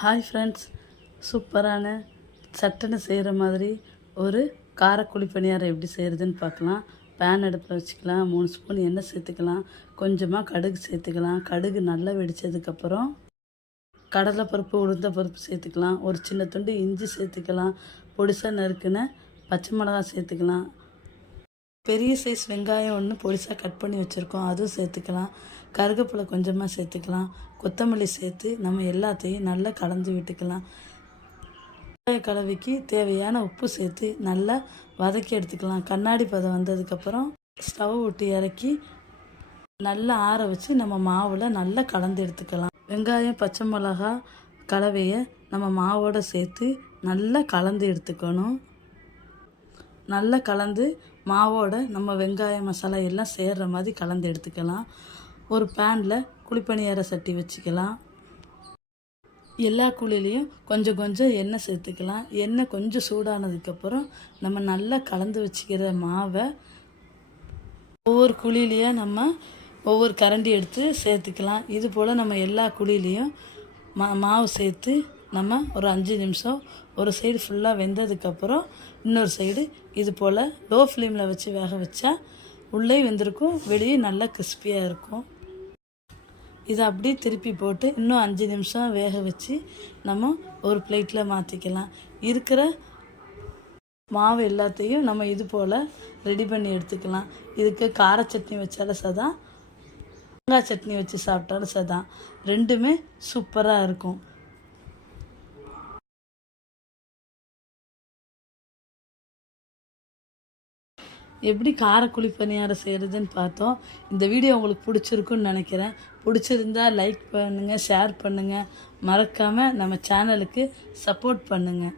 Hi friends சூப்பரான சட்டுன்னு செய்கிற மாதிரி ஒரு காரக்குழி பணியாரம் எப்படி செய்கிறதுன்னு பார்க்கலாம். பேன் அடுப்பில் வச்சுக்கலாம். மூணு ஸ்பூன் எண்ணெய் சேர்த்துக்கலாம். கொஞ்சமாக கடுகு சேர்த்துக்கலாம். கடுகு நல்லா வெடித்ததுக்கப்புறம் கடலைப்பருப்பு உளுந்த பருப்பு சேர்த்துக்கலாம். ஒரு சின்ன துண்டு இஞ்சி சேர்த்துக்கலாம். பொடிசாக நறுக்குன்னு பச்சை மிளகா சேர்த்துக்கலாம். பெரிய சைஸ் வெங்காயம் ஒன்று பொடிசாக கட் பண்ணி வச்சுருக்கோம். அதுவும் சேர்த்துக்கலாம். கருவேப்பிலை கொஞ்சமாக சேர்த்துக்கலாம். கொத்தமல்லி சேர்த்து நம்ம எல்லாத்தையும் நல்லா கலந்து விட்டுக்கலாம். வெங்காய கலவைக்கு தேவையான உப்பு சேர்த்து நல்லா வதக்கி எடுத்துக்கலாம். கண்ணாடி பதம் வந்ததுக்கப்புறம் ஸ்டவ் விட்டு இறக்கி நல்லா ஆற வச்சு நம்ம மாவில் நல்லா கலந்து எடுத்துக்கலாம். வெங்காயம் பச்சை மிளகா கலவையை நம்ம மாவோட சேர்த்து நல்லா கலந்து எடுத்துக்கணும். நல்லா கலந்து மாவோட நம்ம வெங்காய மசாலா எல்லாம் சேர்கிற மாதிரி கலந்து எடுத்துக்கலாம். ஒரு பேனில் குழிப்பணியார சட்டி வச்சுக்கலாம். எல்லா குழிலையும் கொஞ்சம் கொஞ்சம் எண்ணெய் சேர்த்துக்கலாம். எண்ணெய் கொஞ்சம் சூடானதுக்கப்புறம் நம்ம நல்லா கலந்து வச்சுக்கிற மாவை ஒவ்வொரு குழிலையும் நம்ம ஒவ்வொரு கரண்டி எடுத்து சேர்த்துக்கலாம். இது போல் நம்ம எல்லா குழிலையும் மா மாவு சேர்த்து நம்ம ஒரு அஞ்சு நிமிஷம் ஒரு சைடு ஃபுல்லாக வெந்ததுக்கப்புறம் இன்னொரு சைடு இது போல் லோ ஃப்ளேமில் வச்சு வேக வச்சா உள்ளே வெந்திருக்கும் வெளியே நல்லா கிறிஸ்பியாக இருக்கும். இதை அப்படியே திருப்பி போட்டு இன்னும் அஞ்சு நிமிஷம் வேக வச்சு நம்ம ஒரு பிளேட்டில் மாற்றிக்கலாம் இருக்கிற மாவு எல்லாத்தையும் நம்ம இது போல் ரெடி பண்ணி எடுத்துக்கலாம். இதுக்கு கார சட்னி வச்சாலும் சதா தேங்காய் சட்னி வச்சு சாப்பிட்டாலும் சதா. ரெண்டுமே சூப்பராக இருக்கும். எப்படி காரக்குழி பணியாரம் செய்கிறதுன்னு பார்த்தோம். இந்த வீடியோ உங்களுக்கு பிடிச்சிருக்குன்னு நினைக்கிறேன். பிடிச்சிருந்தா லைக் பண்ணுங்கள் ஷேர் பண்ணுங்கள் மறக்காமல் நம்ம சேனலுக்கு சப்போர்ட் பண்ணுங்கள்